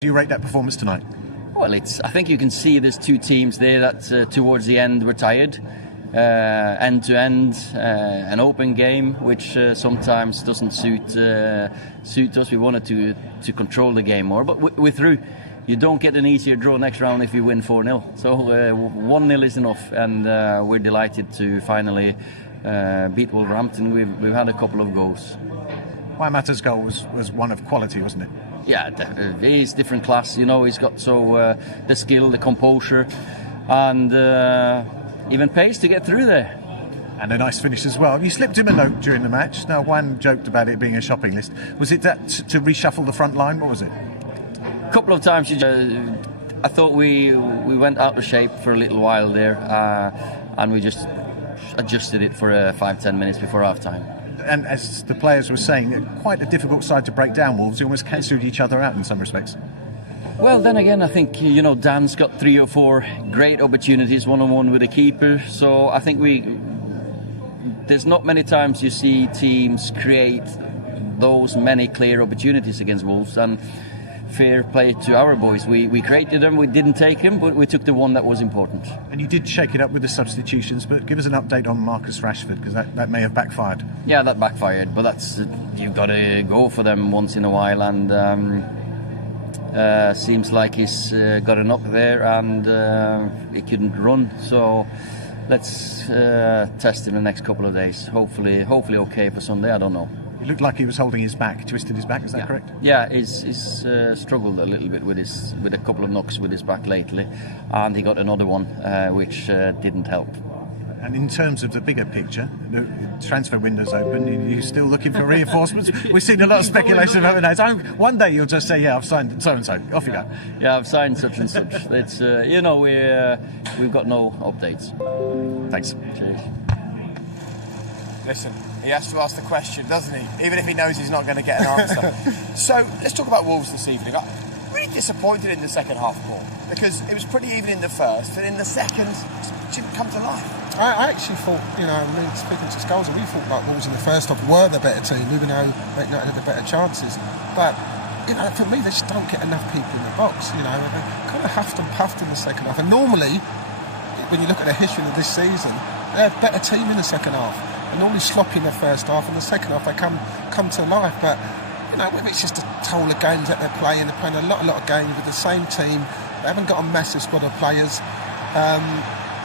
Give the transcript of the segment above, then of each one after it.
Do you rate that performance tonight? Well, I think you can see there's two teams there that towards the end were tired. End to end, an open game, which sometimes doesn't suit us. We wanted to control the game more, but we're through. You don't get an easier draw next round if you win 4-0. So 1-0 is enough, and we're delighted to finally beat Wolverhampton. We've had a couple of goals. Juan Mata's goal was one of quality, wasn't it? Yeah, he's different class. You know, he's got the skill, the composure, and even pace to get through there. And a nice finish as well. You slipped him a note during the match. Now, Juan joked about it being a shopping list. Was it that to reshuffle the front line? What was it? A couple of times, I thought we went out of shape for a little while there, and we just adjusted it for 5-10 minutes before half time. And as the players were saying, quite a difficult side to break down. Wolves, you almost cancelled each other out in some respects. Well, then again, I think Dan's got 3 or 4 great opportunities one-on-one with the keeper. So I think there's not many times you see teams create those many clear opportunities against Wolves. And fair play to our boys. We created them, we didn't take them, but we took the one that was important. And you did shake it up with the substitutions, but give us an update on Marcus Rashford, because that may have backfired. Yeah, that backfired, but you've got to go for them once in a while, and seems like he's got a knock there, and he couldn't run, so let's test him the next couple of days. Hopefully okay for Sunday, I don't know. It looked like he was holding his back, twisted his back, is that correct? Yeah, he's struggled a little bit with a couple of knocks with his back lately, and he got another one which didn't help. And in terms of the bigger picture, the transfer window's open, you're still looking for reinforcements. We've seen a lot of speculation about it. So one day you'll just say, yeah, I've signed so-and-so, off you go. Yeah, I've signed such and such. It's, we've got no updates. Thanks. Cheers. Listen, he has to ask the question, doesn't he? Even if he knows he's not going to get an answer. So let's talk about Wolves this evening. I'm really disappointed in the second half, Paul, because it was pretty even in the first, and in the second, it didn't come to life. I actually thought, speaking to Scholes, we thought like Wolves in the first half were the better team, even though they had the better chances. But for me, they just don't get enough people in the box. They kind of huffed and puffed in the second half. And normally, when you look at the history of this season, they're a better team in the second half. And normally sloppy in the first half, and the second half they come to life. But whether it's just a toll of games that they're playing a lot of games with the same team. They haven't got a massive squad of players.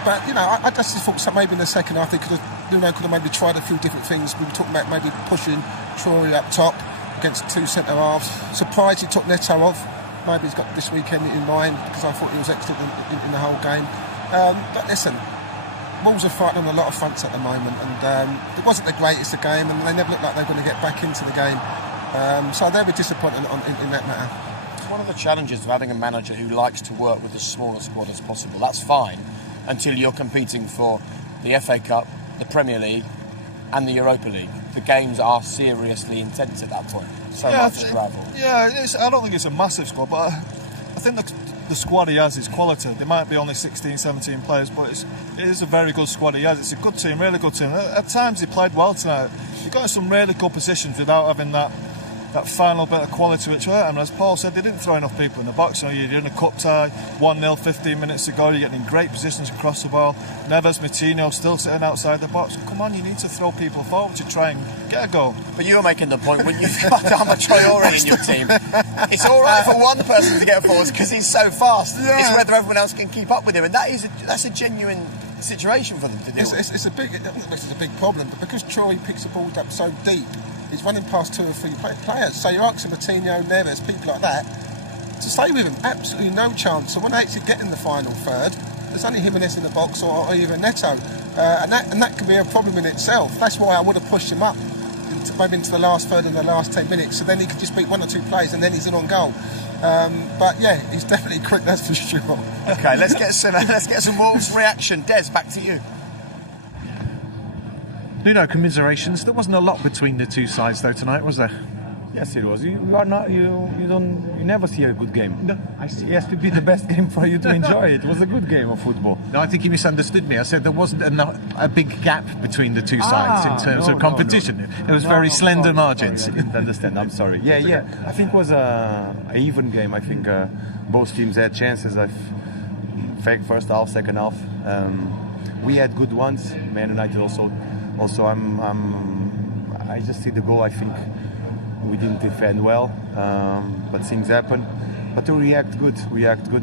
But I just thought maybe in the second half they could have maybe tried a few different things. We were talking about maybe pushing Troy up top against 2 centre halves. Surprised he took Neto off. Maybe he's got this weekend in mind, because I thought he was excellent in the whole game. But listen, Wolves are fighting on a lot of fronts at the moment, and it wasn't the greatest of game, and they never looked like they were going to get back into the game. So they'll be disappointed in that matter. It's one of the challenges of having a manager who likes to work with as small a squad as possible. That's fine until you're competing for the FA Cup, the Premier League and the Europa League. The games are seriously intense at that point. So much travel. Yeah, I don't think it's a massive squad, but I think the squad he has is quality. There might be only 16, 17 players, but it is a very good squad he has. It's a good team, really good team. At times he played well tonight. He got in some really good positions without having that final bit of quality which hurt him. As Paul said, they didn't throw enough people in the box. You're in a cup tie, 1-0, 15 minutes to go, you're getting in great positions across the ball. Neves, Moutinho still sitting outside the box. Come on, you need to throw people forward to try and get a goal. But you were making the point, when you've got Adama Traore in your team, it's all right for one person to get forward because he's so fast. Yeah. It's whether everyone else can keep up with him, and that's a genuine situation for them to deal with. It's a big problem, but because Troy picks the ball up so deep, he's running past 2 or 3 players. So you're asking Moutinho, Neves, people like that, to stay with him. Absolutely no chance. So when they actually get in the final third, there's only Jimenez in the box or even Neto. And that could be a problem in itself. That's why I would have pushed him up maybe into the last third in the last 10 minutes. So then he could just beat 1 or 2 players and then he's in on goal. But yeah, he's definitely quick, that's for sure. OK, let's get some Wolves reaction. Des, back to you. Nuno, commiserations. There wasn't a lot between the two sides, though, tonight, was there? Yes, it was. You are not. You don't. You never see a good game. No, it has to be the best game for you to enjoy. It was a good game of football. No, I think you misunderstood me. I said there wasn't a big gap between the two sides in terms of competition. It was very slender margins. Sorry, I didn't understand. I'm sorry. Yeah. I think it was a even game. I think both teams had chances. First half, second half. We had good ones. Man United also. I just see the goal. I think we didn't defend well, but things happen. But we react good,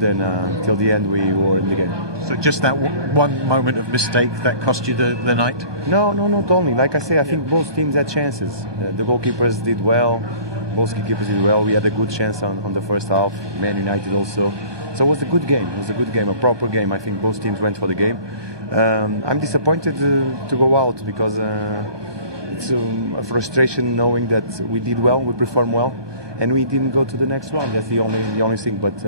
and till the end we were in the game. So just that one moment of mistake that cost you the night? No, not only. Like I say, I think both teams had chances. The goalkeepers did well. Both keepers did well. We had a good chance on the first half. Man United also. So it was a good game. A proper game. I think both teams went for the game. I'm disappointed to go out because it's a frustration knowing that we did well, we performed well, and we didn't go to the next round. That's the only thing. But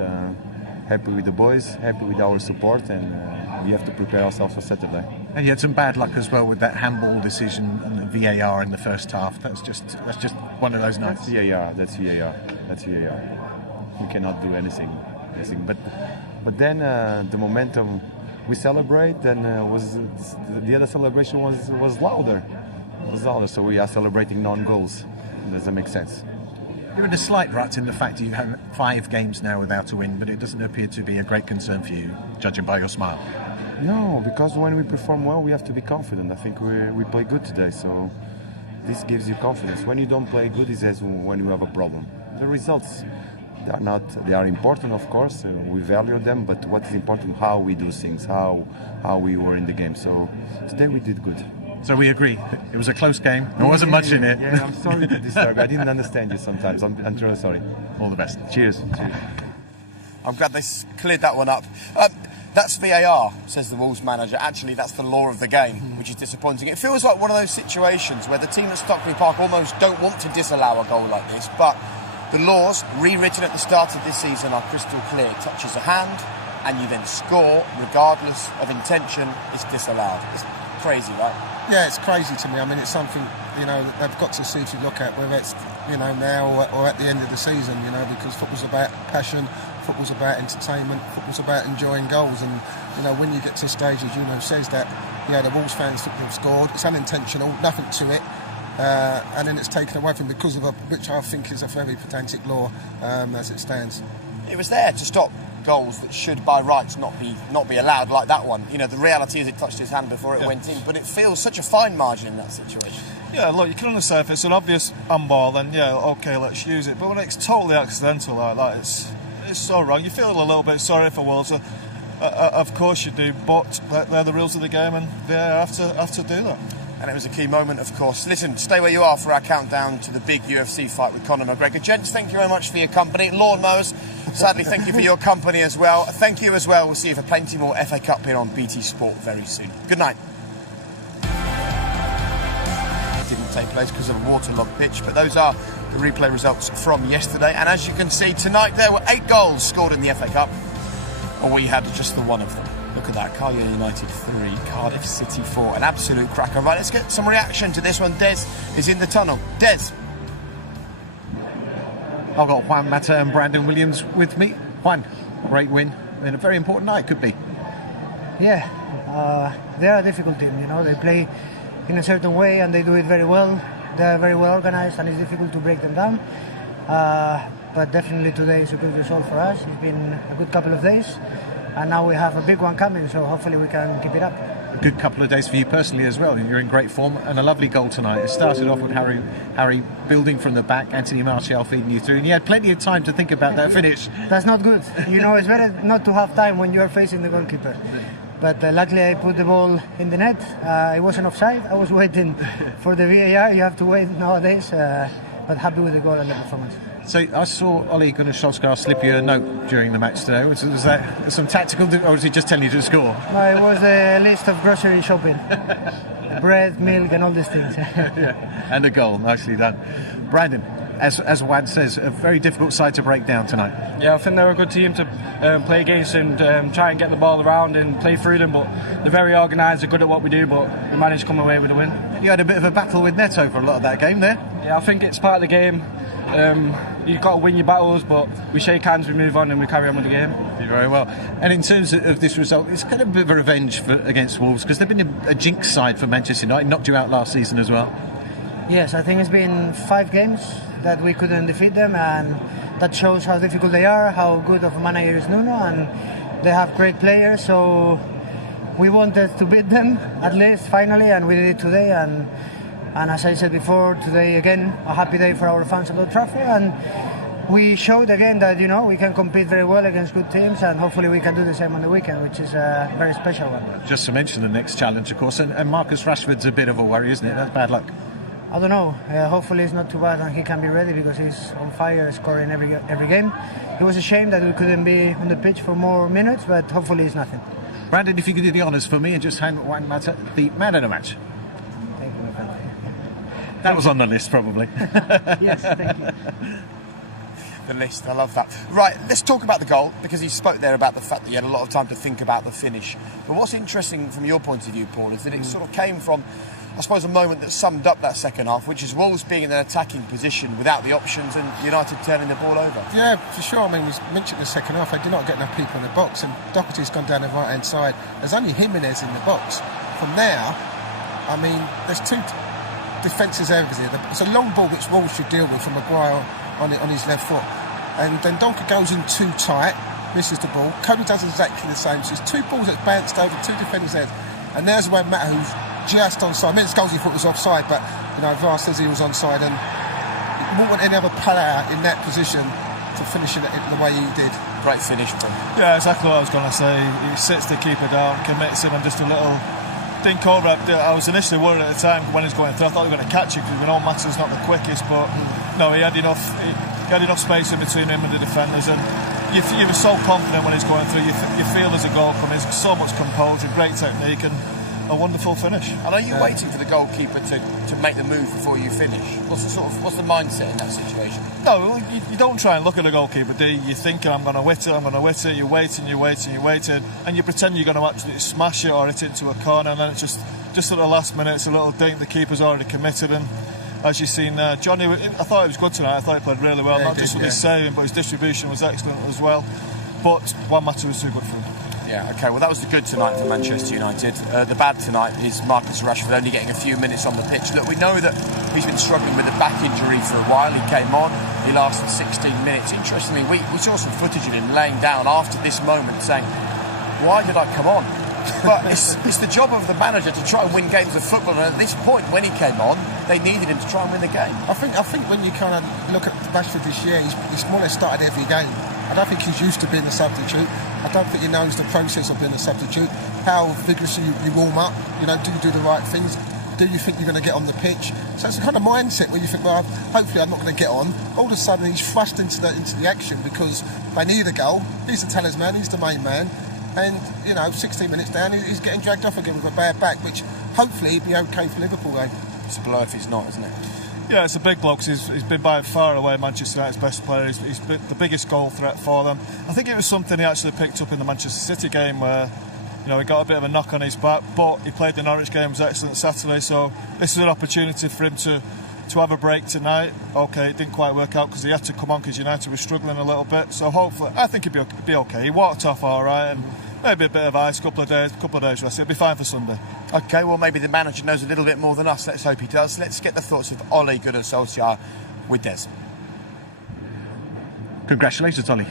happy with the boys, happy with our support, and we have to prepare ourselves for Saturday. And you had some bad luck as well with that handball decision and the VAR in the first half. That's just one of those nights. That's VAR. We cannot do anything. But then the momentum, we celebrate, and the other celebration was louder. So we are celebrating non-goals. Does that make sense? You're in a slight rut in the fact that you've had 5 games now without a win, but it doesn't appear to be a great concern for you, judging by your smile. No, because when we perform well, we have to be confident. I think we play good today, so this gives you confidence. When you don't play good, it's as when you have a problem. The results, they are important, of course. We value them, but what is important, how we do things, how we were in the game. So today we did good. So we agree. It was a close game. There wasn't much in it. Yeah, I'm sorry to disturb you. I didn't understand you sometimes. I'm truly sorry. All the best. Cheers. I'm glad they cleared that one up. That's VAR, says the Wolves manager. Actually, that's the law of the game, which is disappointing. It feels like one of those situations where the team at Stockley Park almost don't want to disallow a goal like this, but the laws, rewritten at the start of this season, are crystal clear. Touches a hand, and you then score, regardless of intention, it's disallowed. It's crazy, right? Yeah, it's crazy to me. I mean, it's something, they've got to see to look at, whether it's, now or at the end of the season, because football's about passion, football's about entertainment, football's about enjoying goals. And, when you get to stages, says that, the Wolves fans have scored, it's unintentional, nothing to it. And then it's taken away from because of which I think is a very pedantic law as it stands. It was there to stop goals that should by rights not be allowed, like that one. The reality is it touched his hand before it went in, but it feels such a fine margin in that situation. Yeah, look, you can understand if it's an obvious handball, then okay, let's use it. But when it's totally accidental like that, it's so wrong. You feel a little bit sorry for Wolves. Of course you do, but they're the rules of the game, and they have to do that. And it was a key moment, of course. Listen, stay where you are for our countdown to the big UFC fight with Conor McGregor. Gents, thank you very much for your company. Lawnmowers, sadly, thank you for your company as well. Thank you as well. We'll see you for plenty more FA Cup here on BT Sport very soon. Good night. It didn't take place because of a waterlogged pitch, but those are the replay results from yesterday. And as you can see, tonight there were 8 goals scored in the FA Cup, and we had just the one of them. Look at that, Cardiff United 3, Cardiff City 4, an absolute cracker. Right, let's get some reaction to this one. Des is in the tunnel. Des. I've got Juan Mata and Brandon Williams with me. Juan, great win and a very important night, could be. Yeah, they're a difficult team, they play in a certain way and they do it very well. They're very well organised and it's difficult to break them down. But definitely today is a good result for us. It's been a good couple of days. And now we have a big one coming, so hopefully we can keep it up. A good couple of days for you personally as well. You're in great form and a lovely goal tonight. It started off with Harry building from the back, Anthony Martial feeding you through, and you had plenty of time to think about that finish. That's not good. It's better not to have time when you are facing the goalkeeper. But luckily I put the ball in the net. It wasn't offside. I was waiting for the VAR. You have to wait nowadays. But happy with the goal and the performance. So I saw Ole Gunnar Solskjaer slip you a note during the match today. Was that some tactical, or was he just telling you to score? No, it was a list of grocery shopping. Bread, milk and all these things. Yeah. And a goal, nicely done. Brandon, as Wad says, a very difficult side to break down tonight. Yeah, I think they're a good team to play against and try and get the ball around and play through them, but they're very organised, they're good at what we do, but we managed to come away with a win. You had a bit of a battle with Neto for a lot of that game there. Yeah, I think it's part of the game. you've got to win your battles, but we shake hands, we move on, and we carry on with the game. Very well. And in terms of this result, it's kind of a bit of a revenge against Wolves, because they've been a jinx side for Manchester United, knocked you out last season as well. Yes, I think it's been 5 games that we couldn't defeat them, and that shows how difficult they are, how good of a manager is Nuno, and they have great players, so we wanted to beat them at least finally, and we did it today. And as I said before, today again a happy day for our fans at Old Trafford, and we showed again that we can compete very well against good teams, and hopefully we can do the same on the weekend, which is a very special one. Just to mention the next challenge, of course, and Marcus Rashford's a bit of a worry, isn't it? That's bad luck. I don't know. Hopefully it's not too bad and he can be ready, because he's on fire, scoring every game. It was a shame that we couldn't be on the pitch for more minutes, but hopefully it's nothing. Brandon, if you could do the honours for me and just hand Juan Mata the man of the match. Thank you, my friend. That was on the list, probably. Yes, thank you. The list, I love that. Right, let's talk about the goal, because you spoke there about the fact that you had a lot of time to think about the finish. But what's interesting from your point of view, Paul, is that it sort of came from, I suppose, a moment that summed up that second half, which is Wolves being in an attacking position without the options and United turning the ball over. Yeah, for sure. I mean, we mentioned the second half, they did not get enough people in the box, and Doherty's gone down the right-hand side. There's only Jimenez in the box. From there, I mean, there's 2 defences over there. It's a long ball which Wolves should deal with from Maguire on his left foot. And then Donker goes in too tight, misses the ball. Cody does exactly the same. So it's 2 balls that's bounced over 2 defenders' heads. And there's Juan Mata, who's just onside. I mean, Scholes, he thought was offside, but VAR says he was onside, and you wouldn't want any other player in that position to finish it the way he did. Great finish, Paul. Yeah, exactly what I was going to say. He sits the keeper down, commits him, and just a little dink over. I was initially worried at the time when he was going through. I thought they were going to catch him, because we know Mata's not the quickest, but no, he had enough space in between him and the defenders, and you were so confident when he's going through. You feel there's a goal coming. There's so much composure, great technique, and a wonderful finish. And are you waiting for the goalkeeper to make the move before you finish? What's the mindset in that situation? No, you don't try and look at the goalkeeper, do you? You're thinking, I'm going to hit it. You're waiting, and you pretend you're going to absolutely smash it or hit it into a corner, and then it's just at the last minute, it's a little dink. The keeper's already committed, and as you've seen, Johnny, I thought he was good tonight. I thought he played really well, not just with his saving, but his distribution was excellent as well. But Juan Mata was too good for him. Yeah, OK, well, that was the good tonight for Manchester United. The bad tonight is Marcus Rashford only getting a few minutes on the pitch. Look, we know that he's been struggling with a back injury for a while. He came on, he lasted 16 minutes. Interestingly, we saw some footage of him laying down after this moment saying, why did I come on? But it's the job of the manager to try and win games of football, and at this point, when he came on, they needed him to try and win the game. I think when you kind of look at Rashford this year, he's more or less started every game. I don't think he's used to being a substitute. I don't think he knows the process of being a substitute, how vigorously you warm up, do you do the right things, do you think you're going to get on the pitch? So it's a kind of mindset where you think, well, hopefully I'm not going to get on. All of a sudden he's thrust into the action because they need a goal. He's the talisman, he's the main man, and 16 minutes down he's getting dragged off again with a bad back, which hopefully he'll be okay for Liverpool game. It's a blow if he's not, isn't it? Yeah, it's a big blow, because he's been by far away Manchester United's best player. He's been the biggest goal threat for them. I think it was something he actually picked up in the Manchester City game where he got a bit of a knock on his back, but he played the Norwich game, was excellent Saturday, so this is an opportunity for him to have a break tonight. OK, it didn't quite work out because he had to come on because United was struggling a little bit, so hopefully, I think he'll be OK. He walked off all right, and maybe a bit of ice, couple of days rest. It'll be fine for Sunday. OK, well, maybe the manager knows a little bit more than us. Let's hope he does. Let's get the thoughts of Ole Gunnar Solskjaer with Des. Congratulations, Ollie.